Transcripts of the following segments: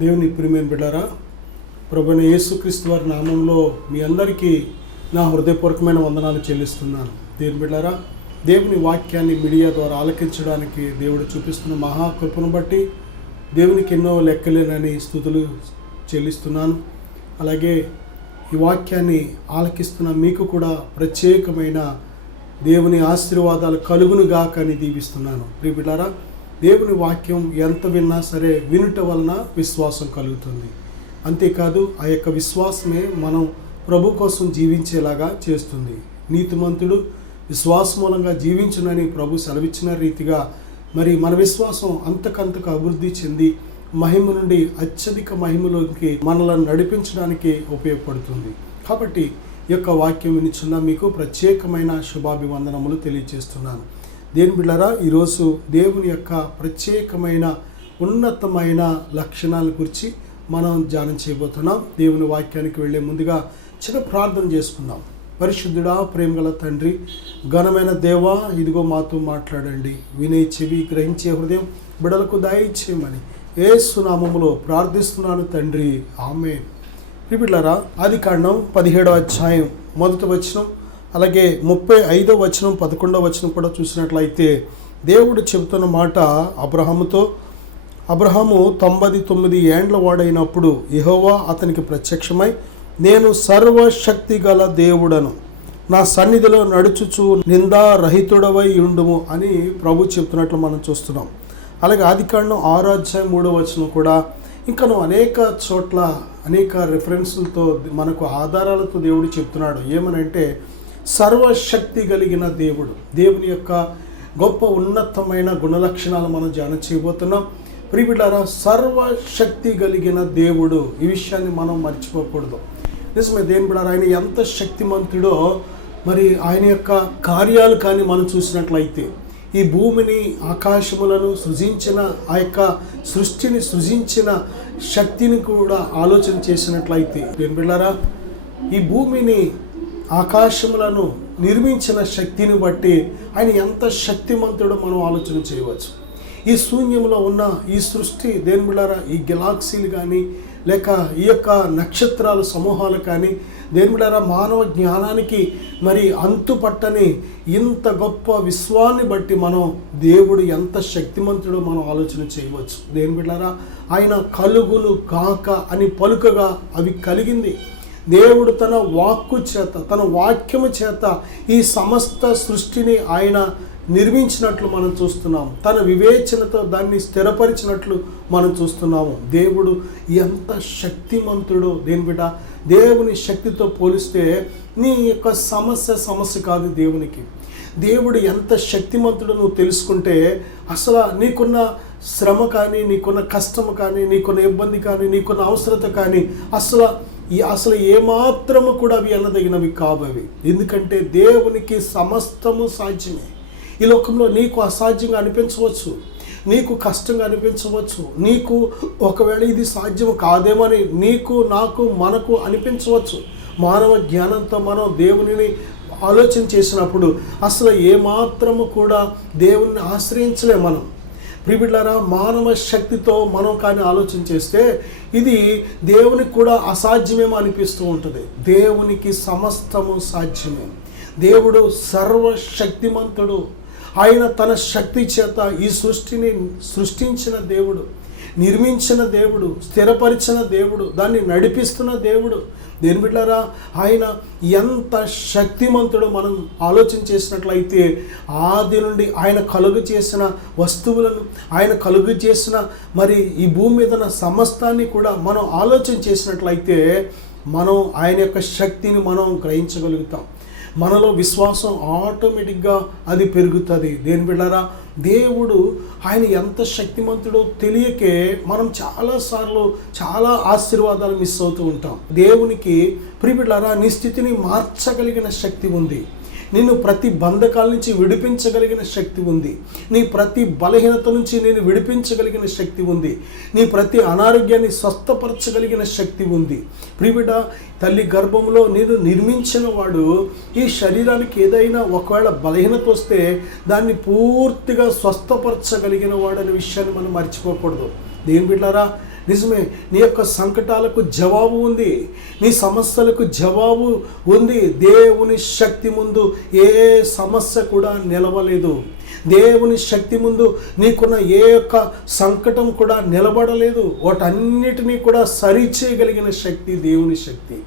దేవుని ప్రియమైన బిడ్డారా, ప్రభువైన యేసుక్రీస్తు వారి నామంలో మీ అందరికీ నా హృదయపూర్వకమైన వందనాలు చెల్లిస్తున్నాను. దేవుని బిడ్డారా, దేవుని వాక్యాన్ని మీడియా ద్వారా ఆలకించడానికి దేవుడు చూపిస్తున్న మహాకృపను బట్టి దేవునికి ఎన్నో లెక్కలేనని స్తుతులు చెల్లిస్తున్నాను. అలాగే ఈ వాక్యాన్ని ఆలకిస్తున్న మీకు కూడా ప్రత్యేకమైన దేవుని ఆశీర్వాదాలు కలుగునుగాక అని దీవిస్తున్నాను. ప్రియ బిడ్డారా, దేవుని వాక్యం ఎంత విన్నా సరే వినుట వలన విశ్వాసం కలుగుతుంది. అంతేకాదు ఆ యొక్క విశ్వాసమే మనం ప్రభు కోసం జీవించేలాగా చేస్తుంది. నీతిమంతుడు విశ్వాస మూలంగా జీవించునని ప్రభు సెలవిచ్చిన రీతిగా మరి మన విశ్వాసం అంతకంతకు అభివృద్ధి చెంది మహిమ నుండి అత్యధిక మహిమలోకి మనలను నడిపించడానికి ఉపయోగపడుతుంది. కాబట్టి ఈ యొక్క వాక్యం వినిచున్న మీకు ప్రత్యేకమైన శుభాభివందనములు తెలియజేస్తున్నాను. దేవుని బిడ్డలారా, ఈరోజు దేవుని యొక్క ప్రత్యేకమైన ఉన్నతమైన లక్షణాల గురించి మనం ధ్యానం చేయబోతున్నాం. దేవుని వాక్యానికి వెళ్ళే ముందుగా చిన్న ప్రార్థన చేసుకుందాం. పరిశుద్ధుడా, ప్రేమగల తండ్రి, ఘనమైన దేవా, ఇదిగో మాతో మాట్లాడండి. వినే చెవి, గ్రహించే హృదయం బిడ్డలకు దయచేయమని యేసు నామములో ప్రార్థిస్తున్నాను తండ్రి, ఆమేన్. బిడ్డలారా, ఆదికాండం 17వ అధ్యాయం 1వ వచనం, అలాగే 35వ వచనం 11వ వచనం కూడా చూసినట్లయితే దేవుడు చెబుతున్న మాట అబ్రహాముతో, అబ్రహాము 99 ఏండ్ల వాడైనప్పుడు యెహోవా అతనికి ప్రత్యక్షమై, నేను సర్వశక్తి గల దేవుడను, నా సన్నిధిలో నడుచుచు నిందారహితుడవై ఉండుము అని ప్రభు చెప్తున్నట్లు మనం చూస్తున్నాం. అలాగే ఆదికాండం 6వ అధ్యాయం 3వ వచనం కూడా ఇంకను అనేక చోట్ల అనేక రిఫరెన్సులతో మనకు ఆధారాలతో దేవుడు చెప్తున్నాడు. ఏమనంటే సర్వశక్తి కలిగిన దేవుడు. దేవుని యొక్క గొప్ప ఉన్నతమైన గుణలక్షణాలు మనం ధ్యానం చేయబోతున్నాం. ప్రియబిడ్డారా, సర్వశక్తి కలిగిన దేవుడు, ఈ విషయాన్ని మనం మర్చిపోకూడదు. నిజమే, దేవుని బిడ్డారా, ఆయన ఎంత శక్తిమంతుడో మరి ఆయన యొక్క కార్యాలు కానీ మనం చూసినట్లయితే ఈ భూమిని ఆకాశములను సృజించిన ఆ యొక్క సృష్టిని సృజించిన శక్తిని కూడా ఆలోచన చేసినట్లయితే దేవుని బిడ్డారా, ఈ భూమిని ఆకాశములను నిర్మించిన శక్తిని బట్టి ఆయన ఎంత శక్తిమంతుడో మనం ఆలోచన చేయవచ్చు. ఈ శూన్యంలో ఉన్న ఈ సృష్టి దేవుని బిడ్డారా, ఈ గెలాక్సీలు కానీ లేక ఈ యొక్క నక్షత్రాల సమూహాలు కానీ దేవుని బిడ్డారా, మానవ జ్ఞానానికి మరి అంతుపట్టని ఇంత గొప్ప విశ్వాన్ని బట్టి మనం దేవుడు ఎంత శక్తిమంతుడో మనం ఆలోచన చేయవచ్చు. దేవుని బిడ్డారా, ఆయన కలుగును కాక అని పలుకగా అవి కలిగింది. దేవుడు తన వాక్కు చేత, తన వాక్యము చేత ఈ సమస్త సృష్టిని ఆయన నిర్మించినట్లు మనం చూస్తున్నాము. తన వివేచనతో దాన్ని స్థిరపరిచినట్లు మనం చూస్తున్నాము. దేవుడు ఎంత శక్తిమంతుడో దేవుని బిడ్డ, దేవుని శక్తితో పోలిస్తే నీ యొక్క సమస్య కాదు దేవునికి. దేవుడు ఎంత శక్తిమంతుడో నువ్వు తెలుసుకుంటే అసలు నీకున్న శ్రమ కానీ, నీకున్న కష్టము కానీ, నీకున్న ఇబ్బంది కానీ, నీకున్న అవసరత కానీ అసలు ఏమాత్రము కూడా అవి అనదగినవి కావవి. ఎందుకంటే దేవునికి సమస్తము సాధ్యమే. ఈ లోకంలో నీకు అసాధ్యంగా అనిపించవచ్చు, నీకు కష్టంగా అనిపించవచ్చు, నీకు ఒకవేళ ఇది సాధ్యం కాదేమని నీకు, నాకు, మనకు అనిపించవచ్చు. మానవ జ్ఞానంతో మనం దేవునిని ఆలోచన చేసినప్పుడు అసలు ఏమాత్రము కూడా దేవుణ్ణి ఆశ్రయించలేం మనం. ప్రియబిడ్డలారా, మానవ శక్తితో మనం కానీ ఆలోచన చేస్తే ఇది దేవునికి కూడా అసాధ్యమేమో అనిపిస్తూ ఉంటుంది. దేవునికి సమస్తము సాధ్యమే. దేవుడు సర్వశక్తిమంతుడు. ఆయన తన శక్తి చేత ఈ సృష్టిని సృష్టించిన దేవుడు, నిర్మించిన దేవుడు, స్థిరపరిచిన దేవుడు, దాన్ని నడిపిస్తున్న దేవుడు. దేని బిడ్డారా, ఆయన ఎంత శక్తిమంతుడో మనం ఆలోచన చేసినట్లయితే ఆది నుండి ఆయన కలుగు చేసిన వస్తువులను, ఆయన కలుగు చేసిన మరి ఈ భూమి మీద సమస్తాన్ని కూడా మనం ఆలోచన చేసినట్లయితే మనం ఆయన యొక్క శక్తిని మనం గ్రహించగలుగుతాం. మనలో విశ్వాసం ఆటోమేటిక్గా అది పెరుగుతుంది. దేని బిడ్డారా, దేవుడు ఆయన ఎంత శక్తిమంతుడో తెలియకే మనం చాలాసార్లు చాలా ఆశీర్వాదాలు మిస్ అవుతూ ఉంటాం. దేవునికి ప్రియ బిడ్డారా, నీ స్థితిని మార్చగలిగిన శక్తి ఉంది. నిన్ను ప్రతి బంధకాల నుంచి విడిపించగలిగిన శక్తి ఉంది. నీ ప్రతి బలహీనత నుంచి నేను విడిపించగలిగిన శక్తి ఉంది. నీ ప్రతి అనారోగ్యాన్ని స్వస్థపరచగలిగిన శక్తి ఉంది. ప్రియబిడ్డ, తల్లి గర్భంలో నేను నిర్మించిన వాడు ఈ శరీరానికి ఏదైనా ఒకవేళ బలహీనత వస్తే దాన్ని పూర్తిగా స్వస్థపరచగలిగిన వాడు అనే విషయాన్ని మనం మర్చిపోకూడదు. దేని బిడ్డారా, నిజమే, నీ యొక్క సంకటాలకు జవాబు ఉంది, నీ సమస్యలకు జవాబు ఉంది. దేవుని శక్తి ముందు ఏ సమస్య కూడా నిలవలేదు. దేవుని శక్తి ముందు నీకున్న ఏ యొక్క సంకటం కూడా నిలబడలేదు. వాటన్నిటినీ కూడా సరిచేయగలిగిన శక్తి దేవుని శక్తి.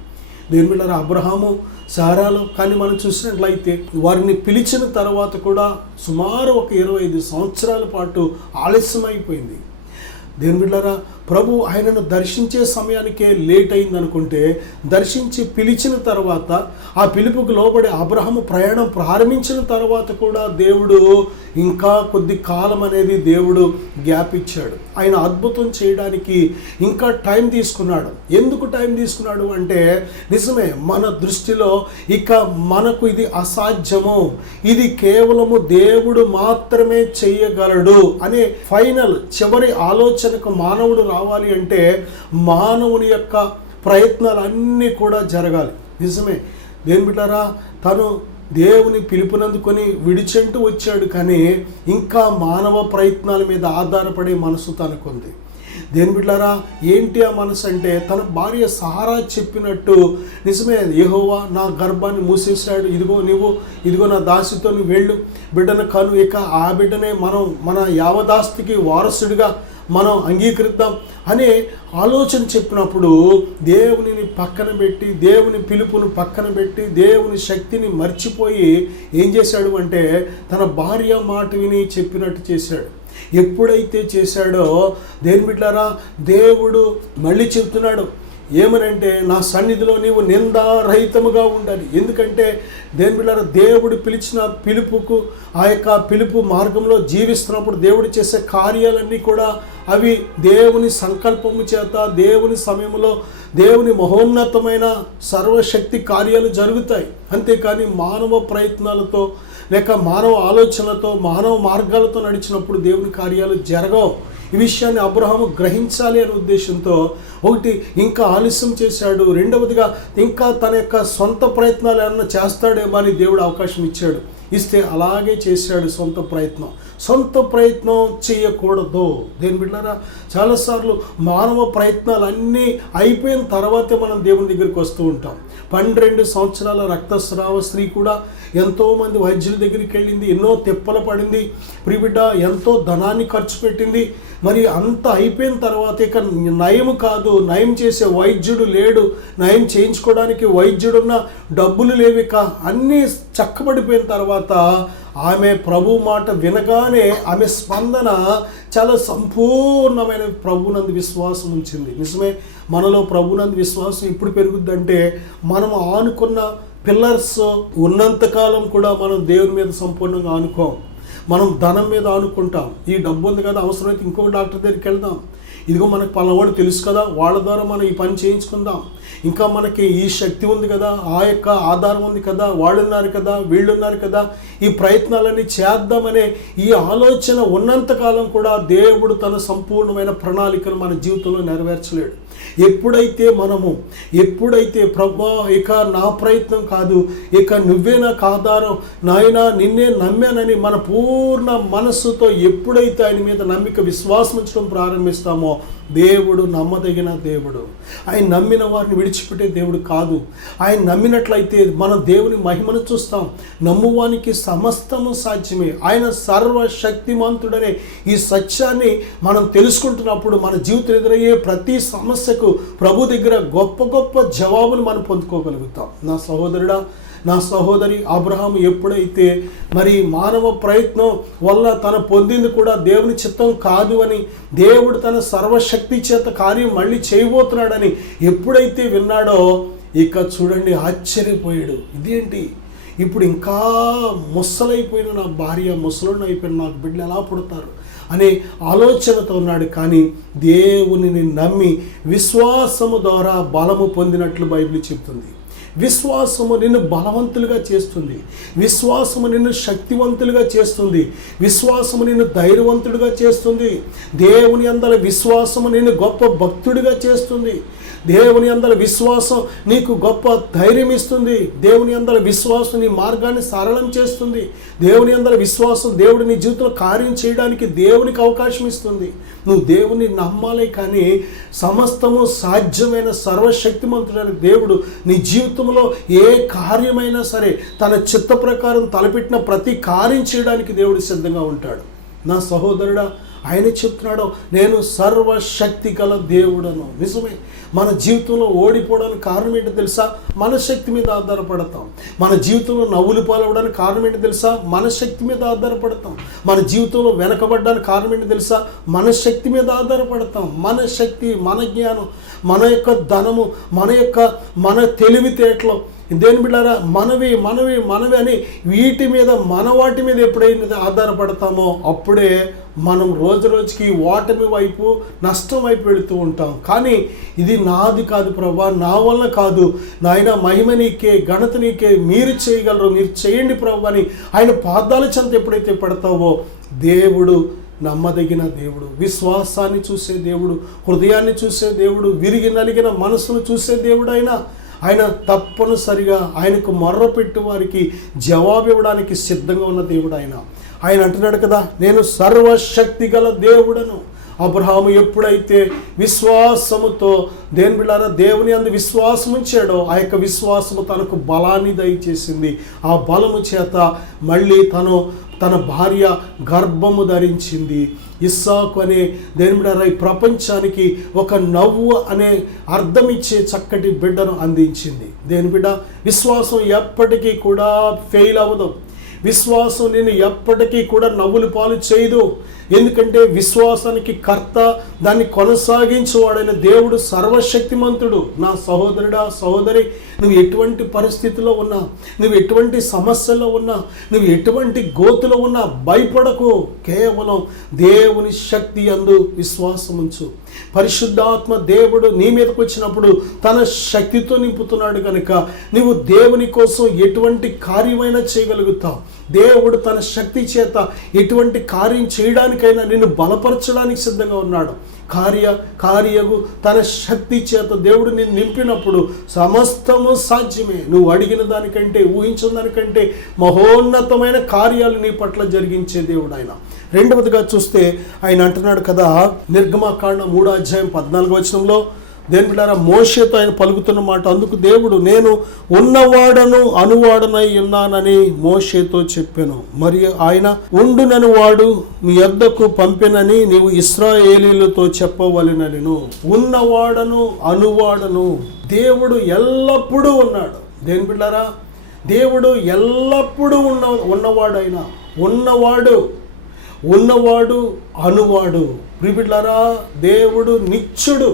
దేవుని బిడ్డలారా, అబ్రహాము సారాలు కానీ మనం చూసినట్లయితే వారిని పిలిచిన తర్వాత కూడా సుమారు ఒక 25 సంవత్సరాల పాటు ఆలస్యమైపోయింది. దేవుని బిడ్డలారా, ప్రభు ఆయనను దర్శించే సమయానికే లేట్ అయింది అనుకుంటే, దర్శించి పిలిచిన తర్వాత ఆ పిలుపుకు లోబడి అబ్రహాము ప్రయాణం ప్రారంభించిన తర్వాత కూడా దేవుడు ఇంకా కొద్ది కాలం అనేది దేవుడు గ్యాప్ ఇచ్చాడు. ఆయన అద్భుతం చేయడానికి ఇంకా టైం తీసుకున్నాడు. ఎందుకు టైం తీసుకున్నాడు అంటే, నిజమే, మన దృష్టిలో ఇక మనకు ఇది అసాధ్యము, ఇది కేవలము దేవుడు మాత్రమే చేయగలడు అనే ఫైనల్ చివరి ఆలోచనకు మానవుడు రావాలి అంటే మానవుని యొక్క ప్రయత్నాలన్నీ కూడా జరగాలి. నిజమే, దేవుని బిడ్డలారా, తను దేవుని పిలుపునందుకొని విడిచెంటూ వచ్చాడు, కానీ ఇంకా మానవ ప్రయత్నాల మీద ఆధారపడే మనసు తనకుంది. దేవుని బిడ్డలారా, ఏంటి ఆ మనసు అంటే, తన భార్య సహారా చెప్పినట్టు, నిజమే, యెహోవా నా గర్భాన్ని మూసేశాడు, ఇదిగో నా దాసితో నువ్వు వెళ్ళు, బిడ్డను కను, ఇక ఆ బిడ్డనే మన యావదాస్తికి వారసుడిగా మనం అంగీకరిద్దాం అనే ఆలోచన చెప్పినప్పుడు దేవునిని పక్కన పెట్టి, దేవుని పిలుపును పక్కన పెట్టి, దేవుని శక్తిని మర్చిపోయి ఏం చేశాడు అంటే తన భార్య మాట విని చెప్పినట్టు చేశాడు. ఎప్పుడైతే చేశాడో దేవుని బిడ్డలారా, దేవుడు మళ్ళీ చెప్తున్నాడు ఏమనంటే, నా సన్నిధిలో నీవు నిందారహితముగా ఉండాలి. ఎందుకంటే దేవుని బిడ్డలారా, దేవుడు పిలిచిన పిలుపుకు ఆ యొక్క పిలుపు మార్గంలో జీవిస్తున్నప్పుడు దేవుడు చేసే కార్యాలన్నీ కూడా అవి దేవుని సంకల్పము చేత, దేవుని సమయంలో దేవుని మహోన్నతమైన సర్వశక్తి కార్యాలు జరుగుతాయి. అంతేకాని మానవ ప్రయత్నాలతో లేక మానవ ఆలోచనలతో, మానవ మార్గాలతో నడిచినప్పుడు దేవుని కార్యాలు జరగవు. ఈ విషయాన్ని అబ్రహాము గ్రహించాలి అనే ఉద్దేశంతో ఒకటి ఇంకా ఆలస్యం చేశాడు, రెండవదిగా ఇంకా తన యొక్క సొంత ప్రయత్నాలు ఏమన్నా చేస్తాడేమో అని దేవుడు అవకాశం ఇచ్చాడు. ఇస్తే అలాగే చేశాడు. సొంత ప్రయత్నం చేయకూడదు. దేవుని బిడ్డలారా, చాలాసార్లు మానవ ప్రయత్నాలు అన్నీ అయిపోయిన తర్వాతే మనం దేవుని దగ్గరికి వస్తూ ఉంటాం. 12 సంవత్సరాల రక్తస్రావ స్త్రీ కూడా ఎంతోమంది వైద్యుల దగ్గరికి వెళ్ళింది, ఎన్నో తిప్పలు పడింది, ప్రియబిడ్డ ఎంతో ధనాన్ని ఖర్చు పెట్టింది. మరి అంత అయిపోయిన తర్వాత ఇక నయం కాదు, నయం చేసే వైద్యుడు లేడు, నయం చేయించుకోవడానికి వైద్యుడున్న డబ్బులు లేవిక, అన్నీ చక్కబడిపోయిన తర్వాత ఆమె ప్రభు మాట వినగానే ఆమె స్పందన చాలా సంపూర్ణమైన ప్రభునందు విశ్వాసం ఉంచింది. నిజమే, మనలో ప్రభునందు విశ్వాసం ఎప్పుడు పెరుగుద్దంటే, మనం ఆనుకున్న పిల్లర్స్ ఉన్నంతకాలం కూడా మనం దేవుని మీద సంపూర్ణంగా ఆనుకోం. మనం ధనం మీద ఆనుకుంటాం. ఈ డబ్బు ఉంది కదా, అవసరమైతే ఇంకొక డాక్టర్ దగ్గరికి వెళ్దాం, ఇదిగో మనకు పలానావాడు తెలుసు కదా, వాళ్ళ ద్వారా మనం ఈ పని చేయించుకుందాం, ఇంకా మనకి ఈ శక్తి ఉంది కదా, ఆ యొక్క ఆధారం ఉంది కదా, వాళ్ళు ఉన్నారు కదా, వీళ్ళు ఉన్నారు కదా, ఈ ప్రయత్నాలన్నీ చేద్దామనే ఈ ఆలోచన ఉన్నంతకాలం కూడా దేవుడు తన సంపూర్ణమైన ప్రణాళికను మన జీవితంలో నెరవేర్చలేడు. ఎప్పుడైతే ప్రభువా ఇక నా ప్రయత్నం కాదు, ఇక నువ్వే నాకు ఆధారం, నాయనా నిన్నే నమ్మానని మన పూర్ణ మనస్సుతో ఎప్పుడైతే ఆయన మీద నమ్మిక విశ్వాసం ఉంచడం ప్రారంభిస్తామో, దేవుడు నమ్మదగిన దేవుడు. ఆయన నమ్మిన వారిని విడిచిపెట్టే దేవుడు కాదు. ఆయన నమ్మినట్లయితే మనం దేవుని మహిమను చూస్తాం. నమ్మువానికి సమస్తము సాధ్యమే. ఆయన సర్వశక్తిమంతుడనే ఈ సత్యాన్ని మనం తెలుసుకుంటున్నప్పుడు మన జీవితం ఎదురయ్యే ప్రతి సమస్యకు ప్రభు దగ్గర గొప్ప గొప్ప జవాబులు మనం పొందుకోగలుగుతాం. నా సహోదరుడా, నా సహోదరి, అబ్రహాము ఎప్పుడైతే మరి మానవ ప్రయత్నం వల్ల తన పొందింది కూడా దేవుని చిత్తం కాదు అని, దేవుడు తన సర్వశక్తి చేత కార్యం మళ్ళీ చేయబోతున్నాడని ఎప్పుడైతే విన్నాడో, ఇక చూడండి ఆశ్చర్యపోయాడు. ఇదేంటి, ఇప్పుడు ఇంకా ముసలైపోయిన నా భార్య, ముసలోడిని అయిపోయిన నాకు బిడ్డలు ఎలా పుడతారు అనే ఆలోచనతో ఉన్నాడు. కానీ దేవునిని నమ్మి విశ్వాసము ద్వారా బలము పొందినట్లు బైబిల్ చెప్తుంది. విశ్వాసము నిన్ను బలవంతులుగా చేస్తుంది. విశ్వాసము నిన్ను శక్తివంతులుగా చేస్తుంది. విశ్వాసము నిన్ను ధైర్యవంతుడిగా చేస్తుంది. దేవుని అందల విశ్వాసము నిన్ను గొప్ప భక్తుడిగా చేస్తుంది. దేవుని అందరి విశ్వాసం నీకు గొప్ప ధైర్యం ఇస్తుంది. దేవుని అందరి విశ్వాసం నీ మార్గాన్ని సరళం చేస్తుంది. దేవుని అందరి విశ్వాసం దేవుడు నీ జీవితంలో కార్యం చేయడానికి దేవునికి అవకాశం ఇస్తుంది. నువ్వు దేవుని నమ్మాలి. కానీ సమస్తము సాధ్యమైన సర్వశక్తిమంతుడైన దేవుడు నీ జీవితంలో ఏ కార్యమైనా సరే తన చిత్త ప్రకారం తలపెట్టిన ప్రతి కార్యం చేయడానికి దేవుడు సిద్ధంగా ఉంటాడు. నా సహోదరుడా, ఆయన చెప్తున్నాడు, నేను సర్వశక్తి గల దేవుడను. నిజమే. మన జీవితంలో ఓడిపోవడానికి కారణం ఏంటో తెలుసా? మన శక్తి మీద ఆధారపడతాం. మన జీవితంలో నవ్వులు పాలవడానికి కారణం ఏంటో తెలుసా? మన శక్తి మీద ఆధారపడతాం. మన జీవితంలో వెనకబడడానికి కారణం ఏంటో తెలుసా? మన శక్తి మీద ఆధారపడతాం. మన శక్తి, మన జ్ఞానం, మన యొక్క ధనము, మన తెలివితేటలు, దేని బిడ్డారా, మనవి అని వీటి మీద, వాటి మీద ఎప్పుడైతే ఆధారపడతామో అప్పుడే మనం రోజు రోజుకి ఓటమి వైపు, నష్టం వైపు వెళుతూ ఉంటాం. కానీ ఇది నాది కాదు ప్రభా, నా వల్ల కాదు నాయన, మహిమ నీకే, ఘనత నీకే, మీరు చేయగలరు, మీరు చేయండి ప్రభు అని ఆయన పాదాల చెంత ఎప్పుడైతే పెడతావో దేవుడు నమ్మదగిన దేవుడు, విశ్వాసాన్ని చూసే దేవుడు, హృదయాన్ని చూసే దేవుడు, విరిగి నలిగిన మనసును చూసే దేవుడు. ఆయన తప్పనిసరిగా ఆయనకు మొర్రపెట్టు వారికి జవాబు ఇవ్వడానికి సిద్ధంగా ఉన్న దేవుడు. ఆయన అంటున్నాడు కదా, నేను సర్వశక్తి గల దేవుడను. అబ్రహాము ఎప్పుడైతే విశ్వాసముతో దేవుని అందు విశ్వాసం ఉంచాడో ఆ యొక్క విశ్వాసము తనకు బలాన్ని దయచేసింది. ఆ బలము చేత మళ్ళీ తన భార్య గర్భము ధరించింది. ఇస్సాకు అనే ఈ ప్రపంచానికి ఒక నవ్వు అనే అర్థం ఇచ్చే చక్కటి బిడ్డను అందించింది. బిడ్డ, విశ్వాసం ఎప్పటికీ కూడా ఫెయిల్ అవ్వదు. విశ్వాసం నేను ఎప్పటికీ కూడా నవ్వులు పాలు చేయదు. ఎందుకంటే విశ్వాసానికి కర్త, దాన్ని కొనసాగించేవాడైన దేవుడు సర్వశక్తిమంతుడు. నా సహోదరుడా, సహోదరి, నువ్వు ఎటువంటి పరిస్థితిలో ఉన్నా, నువ్వు ఎటువంటి సమస్యలో ఉన్నా, నువ్వు ఎటువంటి గోతులో ఉన్నా భయపడకు. కేవలం దేవుని శక్తి యందు విశ్వాసం ఉంచు. పరిశుద్ధాత్మ దేవుడు నీ మీదకి వచ్చినప్పుడు తన శక్తితో నింపుతున్నాడు కనుక నువ్వు దేవుని కోసం ఎటువంటి కార్యమైనా చేయగలుగుతావు. దేవుడు తన శక్తి చేత ఎటువంటి కార్యం చేయడానికైనా నిన్ను బలపరచడానికి సిద్ధంగా ఉన్నాడు. కార్యగు తన శక్తి చేత దేవుడు నిన్ను నింపినప్పుడు సమస్తము సాధ్యమే. నువ్వు అడిగిన దానికంటే, ఊహించిన దానికంటే మహోన్నతమైన కార్యాలు నీ పట్ల జరిగించే దేవుడు ఆయన. రెండవదిగా చూస్తే ఆయన అంటున్నాడు కదా, నిర్గమకాండం 3:14 బిడ్డారా, మోషేతో ఆయన పలుకుతున్న మాట, అందుకు దేవుడు, నేను ఉన్నవాడను అనువాడనై ఉన్నానని మోషేతో చెప్పాను. మరియు ఆయన ఉండునని వాడు మీ యొద్దకు పంపినని నీవు ఇశ్రాయేలీలతో చెప్పవలెనను. ఉన్నవాడను అనువాడను. దేవుడు ఎల్లప్పుడూ ఉన్నాడు. బిడ్డారా, దేవుడు ఎల్లప్పుడూ ఉన్నవాడైనా, ఉన్నవాడు అనువాడు. ప్రియబిడ్డలారా, దేవుడు నిత్యుడు.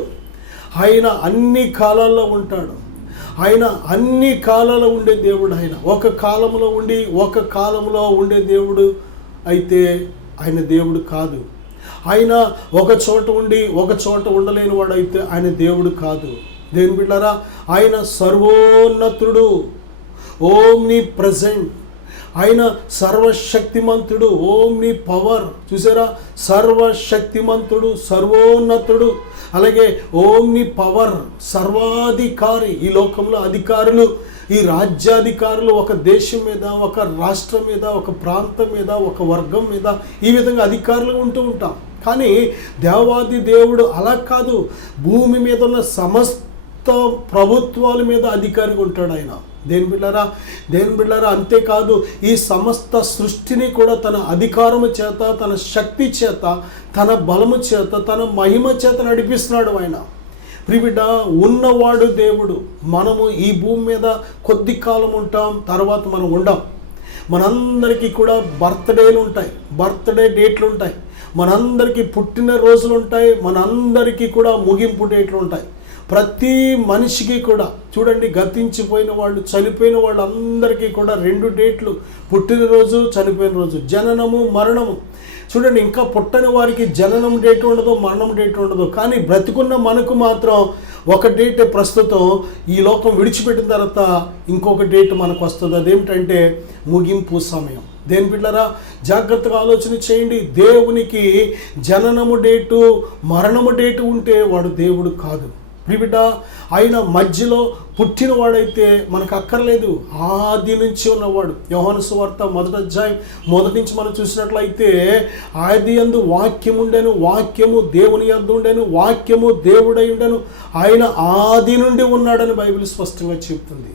ఆయన అన్ని కాలాల్లో ఉంటాడు. ఆయన అన్ని కాలాల్లో ఉండే దేవుడు. ఆయన ఒక కాలంలో ఉండి ఒక కాలంలో ఉండే దేవుడు అయితే ఆయన దేవుడు కాదు. ఆయన ఒక చోట ఉండి ఒక చోట ఉండలేని వాడు అయితే ఆయన దేవుడు కాదు. దేవుని బిడ్డలారా, ఆయన సర్వోన్నతుడు, ఓమ్ని ప్రెజెంట్. ఆయన సర్వశక్తిమంతుడు, ఓమ్ని పవర్. చూసారా, సర్వశక్తిమంతుడు, సర్వోన్నతుడు, అలాగే ఓమ్ని పవర్, సర్వాధికారి. ఈ లోకంలో అధికారులు, ఈ రాజ్యాధికారులు ఒక దేశం మీద, ఒక రాష్ట్రం మీద, ఒక ప్రాంతం మీద, ఒక వర్గం మీద, ఈ విధంగా అధికారులు ఉంటూ ఉంటాం. కానీ దేవాది దేవుడు అలా కాదు. భూమి మీద ఉన్న సమస్త ప్రభుత్వాల మీద అధికారిగా ఉంటాడు ఆయన. దేని బిడ్డారా, అంతేకాదు ఈ సమస్త సృష్టిని కూడా తన అధికారము చేత, తన శక్తి చేత, తన బలము చేత, తన మహిమ చేత నడిపిస్తున్నాడు ఆయన. ప్రియబిడ్డ, ఉన్నవాడు దేవుడు. మనము ఈ భూమి మీద కొద్ది కాలం ఉంటాం, తర్వాత మనం ఉండం. మనందరికీ కూడా బర్త్డేలు ఉంటాయి, బర్త్డే డేట్లు ఉంటాయి, మనందరికీ పుట్టిన రోజులు ఉంటాయి, మనందరికీ కూడా ముగింపు డేట్లు ఉంటాయి. ప్రతి మనిషికి కూడా చూడండి, గతించిపోయిన వాళ్ళు, చనిపోయిన వాళ్ళు అందరికీ కూడా 2 డేట్లు, పుట్టినరోజు, చనిపోయిన రోజు, జననము, మరణము. చూడండి, ఇంకా పుట్టని వారికి జననం డేట్ ఉండదు, మరణం డేట్ ఉండదు. కానీ బ్రతికున్న మనకు మాత్రం ఒక డేట్ ప్రస్తుతం ఈ లోకం విడిచిపెట్టిన తర్వాత ఇంకొక డేట్ మనకు వస్తుంది. అదేమిటంటే ముగింపు సమయం. దేని బిడ్డలారా, జాగ్రత్తగా ఆలోచన చేయండి. దేవునికి జననము డేటు, మరణము డేటు ఉంటే వాడు దేవుడు కాదు. ప్రియబిడ్డ, ఆయన మధ్యలో పుట్టినవాడైతే మనకు అక్కర్లేదు. ఆది నుంచి ఉన్నవాడు. యోహాను సువార్త 1వ అధ్యాయం 1 నుంచి మనం చూసినట్లయితే, ఆది యందు వాక్యం ఉండెను, వాక్యము దేవుని యందు ఉండెను, వాక్యము దేవుడై ఉండెను, ఆయన ఆది నుండి ఉన్నాడని బైబిల్ స్పష్టంగా చెబుతుంది.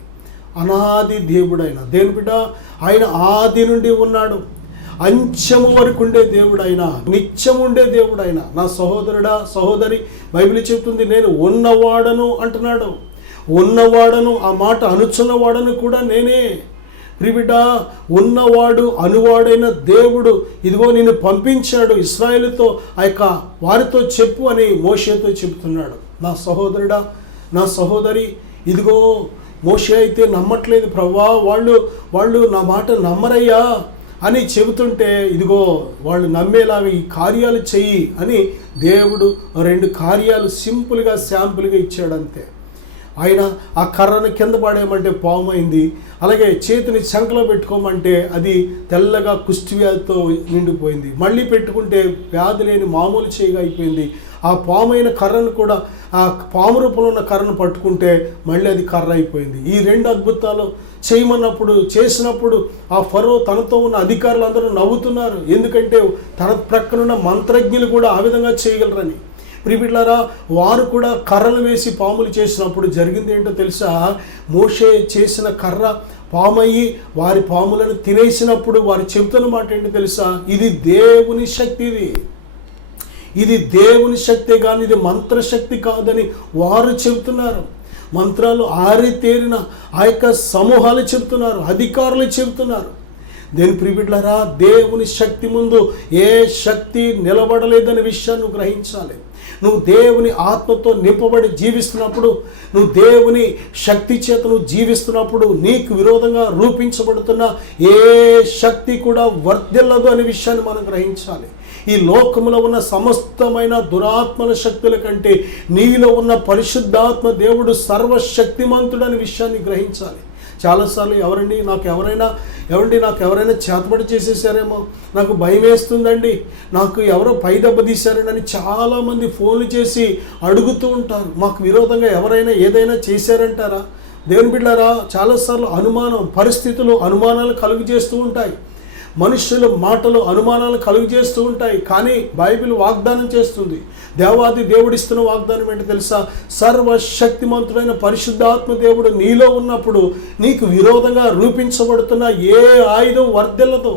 అనాది దేవుడైన దేవుని బిడ్డ, ఆయన ఆది నుండి ఉన్నాడు. అంత్యము వరకు ఉండే దేవుడైనా, నిత్యం ఉండే దేవుడైనా. నా సహోదరుడా, సహోదరి, బైబిల్ చెప్తుంది నేను ఉన్నవాడను అంటున్నాడు. ఉన్నవాడను, ఆ మాట అనుచున్నవాడను కూడా నేనే. ప్రియబిడ్డ, ఉన్నవాడు అనువాడైన దేవుడు ఇదిగో నిన్ను పంపించాడు ఇశ్రాయేలుతో, ఆ యొక్క వారితో చెప్పు అని మోషేతో చెబుతున్నాడు. నా సహోదరుడా, నా సహోదరి, ఇదిగో మోషే అయితే నమ్మట్లేదు, ప్రభువా వాళ్ళు నా మాట నమ్మరయ్యా అని చెబుతుంటే, ఇదిగో వాళ్ళు నమ్మేలాగా ఈ కార్యాలు చెయ్యి అని దేవుడు 2 కార్యాలు సింపుల్గా శాంపుల్గా ఇచ్చాడంతే. ఆయన ఆ కర్రను కింద పడేయమంటే పాము అయింది, అలాగే చేతిని శంకలో పెట్టుకోమంటే అది తెల్లగా కుష్టి వ్యాధితో నిండిపోయింది, మళ్ళీ పెట్టుకుంటే వ్యాధి లేని మామూలు చేయగా అయిపోయింది. ఆ పాము అయిన కర్రను కూడా, ఆ పాము రూపంలో ఉన్న కర్రను పట్టుకుంటే మళ్ళీ అది కర్ర అయిపోయింది. ఈ 2 అద్భుతాలు చేయమన్నప్పుడు, చేసినప్పుడు ఆ ఫరో తనతో ఉన్న అధికారులు అందరూ నవ్వుతున్నారు. ఎందుకంటే తన ప్రక్కనున్న మంత్రజ్ఞులు కూడా ఆ విధంగా చేయగలరని. ప్రియబిడ్డలారా, వారు కూడా కర్రలు వేసి పాములు చేసినప్పుడు జరిగింది ఏంటో తెలుసా? మోషే చేసిన కర్ర పామయ్యి వారి పాములను తినేసినప్పుడు వారు చెబుతున్న మాట ఏంటో తెలుసా? ఇది దేవుని శక్తి, ఇది దేవుని శక్తే కానీ ఇది మంత్రశక్తి కాదని వారు చెబుతున్నారు. మంత్రాలు ఆరితేరిన ఆ యొక్క సమూహాలు చెబుతున్నారు, అధికారులు చెబుతున్నారు. దేని ప్రియబిడ్డలారా, దేవుని శక్తి ముందు ఏ శక్తి నిలబడలేదనే విషయాన్ని నువ్వు గ్రహించాలి. నువ్వు దేవుని ఆత్మతో నింపబడి జీవిస్తున్నప్పుడు, నువ్వు దేవుని శక్తి చేత నువ్వు జీవిస్తున్నప్పుడు, నీకు విరోధంగా రూపించబడుతున్న ఏ శక్తి కూడా వర్ధిల్లదు అనే విషయాన్ని మనం గ్రహించాలి. ఈ లోకములో ఉన్న సమస్తమైన దురాత్మల శక్తుల కంటే నీలో ఉన్న పరిశుద్ధాత్మ దేవుడు సర్వశక్తిమంతుడనే విషయాన్ని గ్రహించాలి. చాలాసార్లు నాకు ఎవరైనా చేతబడి చేసేసారేమో, నాకు భయం వేస్తుందండి, నాకు ఎవరో పై దెబ్బ తీశారని చాలామంది ఫోన్లు చేసి అడుగుతూ ఉంటారు. మాకు విరోధంగా ఎవరైనా ఏదైనా చేశారంటారా? దేవుని బిడ్డలారా, చాలాసార్లు పరిస్థితులు అనుమానాలు కలుగు చేస్తూ ఉంటాయి, మనుషుల మాటలు అనుమానాలు కలుగు చేస్తూ ఉంటాయి. కానీ బైబిల్ వాగ్దానం చేస్తుంది, దేవాది దేవుడిస్తున్న వాగ్దానం ఏంటో తెలుసా? సర్వశక్తిమంతుడైన పరిశుద్ధాత్మ దేవుడు నీలో ఉన్నప్పుడు నీకు విరోధంగా రూపించబడుతున్న ఏ ఆయుధం వర్ధిల్లదు.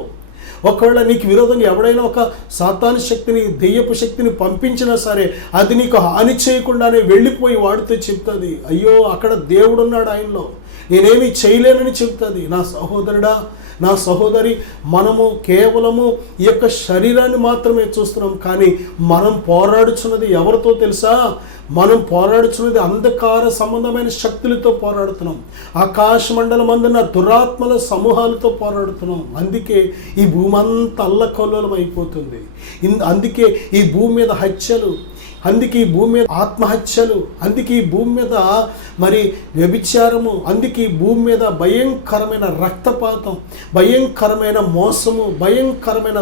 ఒకవేళ నీకు విరోధంగా ఎవడైనా ఒక సాతాను శక్తిని, దెయ్యపు శక్తిని పంపించినా సరే అది నీకు హాని చేయకుండానే వెళ్ళిపోయి వాడితో చెప్తుంది, అయ్యో అక్కడ దేవుడున్నాడు, ఆయనలో నేనేమీ చేయలేనని చెప్తుంది. నా సహోదరుడా, నా సహోదరి, మనము కేవలము ఈ యొక్క శరీరాన్ని మాత్రమే చూస్తున్నాం, కానీ మనం పోరాడుచున్నది ఎవరితో తెలుసా? మనం పోరాడుచున్నది అంధకార సంబంధమైన శక్తులతో పోరాడుతున్నాం, ఆకాశ మండలం అందున్న దురాత్మల సమూహాలతో పోరాడుతున్నాం. అందుకే ఈ భూమి అంతా అల్లకల్లోలం అయిపోతుంది. అందుకే ఈ భూమి మీద హత్యలు, అందుకే ఈ భూమి మీద ఆత్మహత్యలు, అందుకే ఈ భూమి మీద మరి వ్యభిచారము, అందుకే ఈ భూమి మీద భయంకరమైన రక్తపాతం, భయంకరమైన మోసము, భయంకరమైన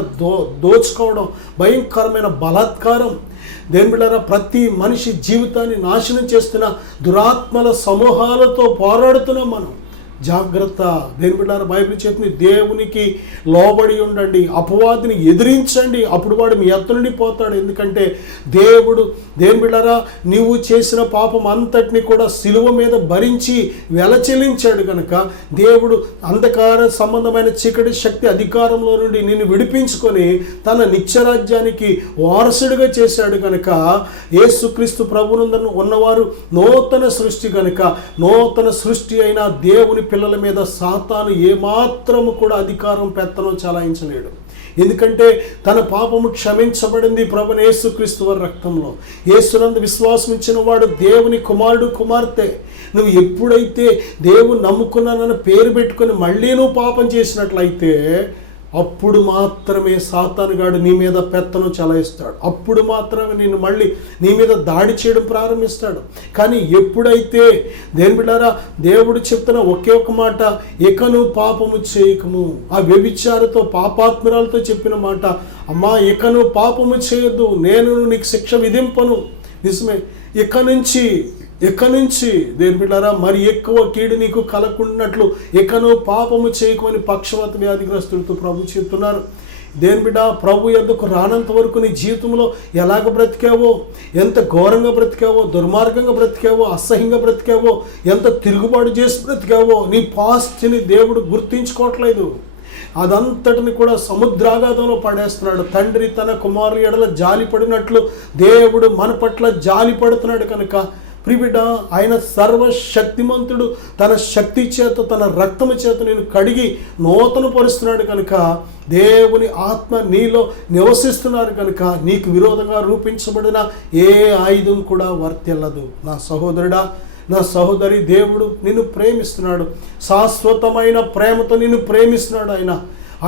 దోచుకోవడం, భయంకరమైన బలాత్కారం. దేవుని బిడ్డలారా, ప్రతి మనిషి జీవితాన్ని నాశనం చేస్తున్న దురాత్మల సమూహాలతో పోరాడుతున్నాం మనం. జాగ్రత్త. దేవుని బిడ్డలారా, బైబిల్ చెప్తుంది, దేవునికి లోబడి ఉండండి, అపవాదిని ఎదిరించండి, అప్పుడు వాడు మీ ఎత్తు నుండి పోతాడు. ఎందుకంటే దేవుని బిడ్డలారా, నీవు చేసిన పాపం అంతటిని కూడా సిలువ మీద భరించి వెల చెల్లించాడు కనుక దేవుడు అంధకార సంబంధమైన చీకటి శక్తి అధికారంలో నుండి నిన్ను విడిపించుకొని తన నిత్యరాజ్యానికి వారసుడిగా చేశాడు కనుక, యేసుక్రీస్తు ప్రభువునందు ఉన్నవారు నూతన సృష్టి కనుక, నూతన సృష్టి అయిన దేవుని పిల్లల మీద సాతాను ఏమాత్రము కూడా అధికారం పెత్తనం చలాయించలేడు. ఎందుకంటే తన పాపము క్షమించబడింది ప్రభువైన యేసుక్రీస్తు వారి రక్తంలో. యేసునందు విశ్వాసం ఇచ్చిన వాడు దేవుని కుమారుడు, కుమార్తె. నువ్వు ఎప్పుడైతే దేవుని నమ్ముకున్నానని పేరు పెట్టుకొని మళ్ళీ నువ్వు పాపం చేసినట్లయితే అప్పుడు మాత్రమే సాతానుగాడు నీ మీద పెత్తనం చలాయిస్తాడు, అప్పుడు మాత్రమే నేను మళ్ళీ నీ మీద దాడి చేయడం ప్రారంభిస్తాడు. కానీ ఎప్పుడైతే దేవుని బిడ్డలారా, దేవుడు చెప్తున్న ఒకే ఒక మాట, ఇకను పాపము చేయకము. ఆ వ్యభిచారితో పాపాత్మురాలతో చెప్పిన మాట, అమ్మా ఇకను పాపము చేయొద్దు, నేను నీకు శిక్ష విధింపను. నిజమే, ఇక నుంచి ఇక నుంచి దేని బిడ్డారా మరి ఎక్కువ కీడు నీకు కలగకున్నట్లు ఇకను పాపము చేయకుమని పక్షవాత వ్యాధిగ్రస్తులతో ప్రభు చెప్తున్నారు. దేని బిడ్డ, ప్రభు యొద్దకు రానంత వరకు నీ జీవితంలో ఎలాగ బ్రతికావో, ఎంత ఘోరంగా బ్రతికావో, దుర్మార్గంగా బ్రతికావో, అసహ్యంగా బ్రతికావో, ఎంత తిరుగుబాటు చేసి బ్రతికావో, నీ పాస్ట్ని దేవుడు గుర్తించుకోవట్లేదు. అదంతటిని కూడా సముద్రాగాధంలో పడేస్తున్నాడు. తండ్రి తన కుమారుల ఎడల జాలి పడినట్లు దేవుడు మన పట్ల జాలి పడుతున్నాడు కనుక ప్రియబిడ్డ, ఆయన సర్వశక్తిమంతుడు. తన శక్తి చేత, తన రక్తము చేత నేను కడిగి నూతన పరుస్తున్నాడు కనుక, దేవుని ఆత్మ నీలో నివసిస్తున్నారు కనుక నీకు విరోధంగా రూపించబడిన ఏ ఆయుధం కూడా వర్తిల్లదు. నా సహోదరుడా, నా సహోదరి, దేవుడు నిన్ను ప్రేమిస్తున్నాడు. శాశ్వతమైన ప్రేమతో నిన్ను ప్రేమిస్తున్నాడు.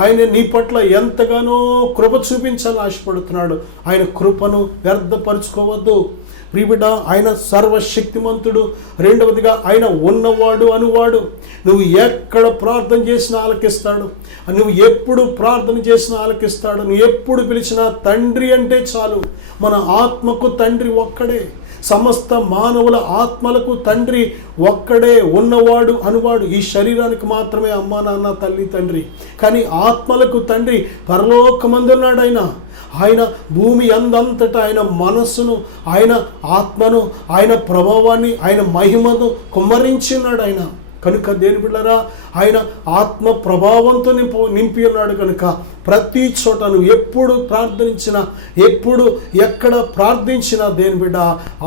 ఆయన నీ పట్ల ఎంతగానో కృప చూపించాలని ఆశపడుతున్నాడు. ఆయన కృపను వ్యర్థపరుచుకోవద్దు ప్రియబిడ్డ. ఆయన సర్వశక్తిమంతుడు. రెండవదిగా ఆయన ఉన్నవాడు అనువాడు. నువ్వు ఎక్కడ ప్రార్థన చేసినా ఆలకిస్తాడు. నువ్వు ఎప్పుడు ప్రార్థన చేసినా ఆలకిస్తాడు. నువ్వు ఎప్పుడు పిలిచినా తండ్రి అంటే చాలు. మన ఆత్మకు తండ్రి ఒక్కడే. సమస్త మానవుల ఆత్మలకు తండ్రి ఒక్కడే, ఉన్నవాడు అనువాడు. ఈ శరీరానికి మాత్రమే అమ్మా నాన్న తల్లి తండ్రి, కానీ ఆత్మలకు తండ్రి పరలోకమందున్నాడు. ఆయన భూమి అందంతటా ఆయన మనస్సును, ఆయన ఆత్మను, ఆయన ప్రభావాన్ని, ఆయన మహిమను కుమ్మరించి ఉన్నాడు. కనుక దేని బిడ్డలారా, ఆయన ఆత్మ ప్రభావంతో నింపి ఉన్నాడు కనుక ప్రతి చోట నువ్వు ఎప్పుడు ప్రార్థించినా, ఎప్పుడు ఎక్కడ ప్రార్థించినా దేని బిడ్డ,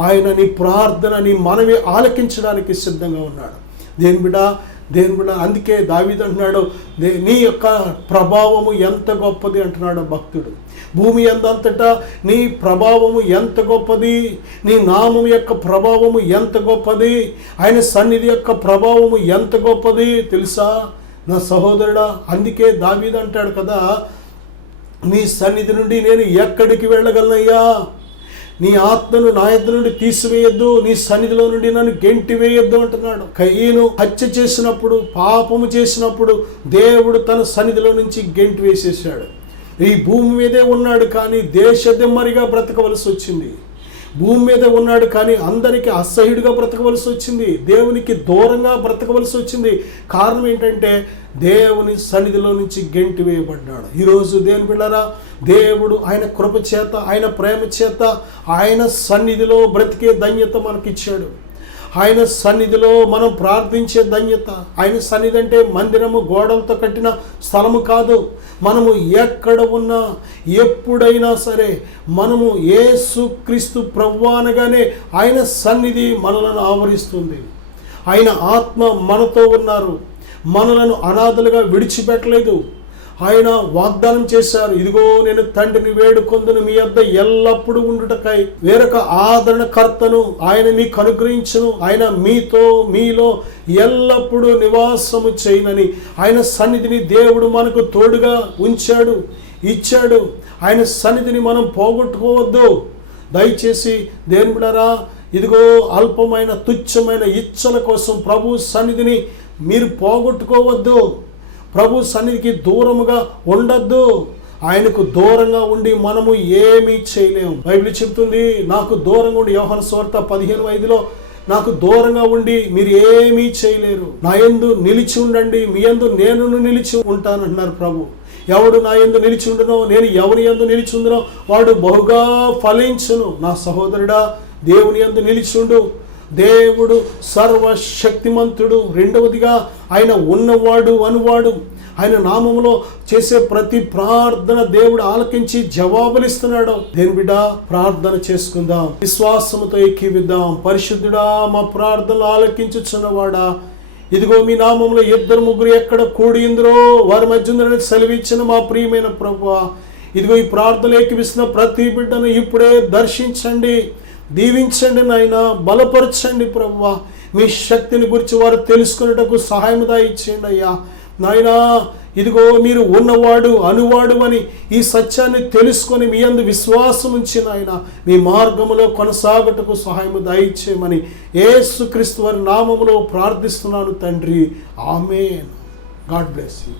ఆయన నీ ప్రార్థన, నీ మనవి ఆలకించడానికి సిద్ధంగా ఉన్నాడు. దేని బిడ్డ, అందుకే దావీదు అంటున్నాడు, నీ యొక్క ప్రభావము ఎంత గొప్పది అంటున్నాడు భక్తుడు. భూమి అందంతటా నీ ప్రభావము ఎంత గొప్పది, నీ నామం యొక్క ప్రభావము ఎంత గొప్పది, ఆయన సన్నిధి యొక్క ప్రభావము ఎంత గొప్పది తెలుసా నా సహోదరుడా. అందుకే దావీదు అంటాడు కదా, నీ సన్నిధి నుండి నేను ఎక్కడికి వెళ్ళగలనయ్యా, నీ ఆత్మను నా యొద్ద నుండి తీసివేయొద్దు, నీ సన్నిధిలో నుండి నన్ను గెంటి వేయొద్దు అంటున్నాడు. కయీను హత్య చేసినప్పుడు, పాపము చేసినప్పుడు దేవుడు తన సన్నిధిలో నుంచి గెంటి వేసేసాడు. ఈ భూమి మీదే ఉన్నాడు కానీ దేశదిమ్మరిగా బ్రతకవలసి వచ్చింది. భూమి మీద ఉన్నాడు కానీ అందరికీ అసహ్యుడిగా బ్రతకవలసి వచ్చింది. దేవునికి దూరంగా బ్రతకవలసి వచ్చింది. కారణం ఏంటంటే దేవుని సన్నిధిలో నుంచి గెంటి వేయబడ్డాడు. ఈరోజు దేవుని బిడ్డలారా, దేవుడు ఆయన కృప చేత, ఆయన ప్రేమ చేత, ఆయన సన్నిధిలో బ్రతికే ధన్యత మనకిచ్చాడు. ఆయన సన్నిధిలో మనం ప్రార్థించే ధన్యత. ఆయన సన్నిధి అంటే మందిరము గోడలతో కట్టిన స్థలము కాదు. మనము ఎక్కడ ఉన్నా, ఎప్పుడైనా సరే మనము యేసుక్రీస్తు ప్రభువు అనగానే ఆయన సన్నిధి మనలను ఆవరిస్తుంది. ఆయన ఆత్మ మనతో ఉన్నారు. మనలను అనాథలుగా విడిచిపెట్టలేదు. ఆయన వాగ్దానం చేశారు, ఇదిగో నేను తండ్రిని వేడుకొందును మీ యొద్ద ఎల్లప్పుడూ ఉండుటకై వేరొక ఆదరణకర్తను ఆయన మీకు అనుగ్రహించును, ఆయన మీలో ఎల్లప్పుడూ నివాసము చేయనని ఆయన సన్నిధిని దేవుడు మనకు తోడుగా ఉంచాడు, ఇచ్చాడు. ఆయన సన్నిధిని మనం పోగొట్టుకోవద్దు. దయచేసి దేవుని బిడ్డలారా, ఇదిగో అల్పమైన తుచ్చమైన ఇచ్చల కోసం ప్రభు సన్నిధిని మీరు పోగొట్టుకోవద్దు. ప్రభు సన్నిధికి దూరముగా ఉండద్దు. ఆయనకు దూరంగా ఉండి మనము ఏమీ చేయలేము. బైబిల్ చెప్తుంది, నాకు దూరంగా ఉండి, యోహాను సువార్త 15:5 నాకు దూరంగా ఉండి మీరు ఏమీ చేయలేరు. నా యందు నిలిచి ఉండండి, మీ యందు నేను నిలిచి ఉంటానంటున్నారు ప్రభు. ఎవడు నా యందు నిలిచి ఉండునో, నేను ఎవరి యందు నిలిచి ఉండునో వాడు బహుగా ఫలించును. నా సహోదరుడా, దేవుని యందు నిలిచి ఉండు. దేవుడు సర్వశక్తిమంతుడు. రెండవదిగా ఆయన ఉన్నవాడు అనువాడు. ఆయన నామములో చేసే ప్రతి ప్రార్థన దేవుడు ఆలకించి జవాబులిస్తున్నాడు. దేని బిడ్డ, ప్రార్థన చేసుకుందాం, విశ్వాసముతో ఏకీవిద్దాం. పరిశుద్ధుడా, మా ప్రార్థనలు ఆలకించుచున్నవాడా, ఇదిగో మీ నామంలో 2-3 ఎక్కడ కూడియుందరో వారి మధ్య ఉందని సెలవిచ్చిన మా ప్రియమైన ప్రభువా, ఇదిగో ఈ ప్రార్థనలు ఏకీవిస్తున్న ప్రతి బిడ్డను ఇప్పుడే దర్శించండి, దీవించండి నాయన, బలపరచండి ప్రభువా. మీ శక్తిని గురించి వారు తెలుసుకునేటకు సహాయం దయచేయండి అయ్యా. నాయనా, ఇదిగో మీరు ఉన్నవాడు అనువాడు అని ఈ సత్యాన్ని తెలుసుకొని మీ యందు విశ్వాసం ఉంచి నాయన మీ మార్గములో కొనసాగుటకు సహాయం దయచేయమని యేసుక్రీస్తు వారి నామములో ప్రార్థిస్తున్నాను తండ్రి. ఆమేన్. God bless you.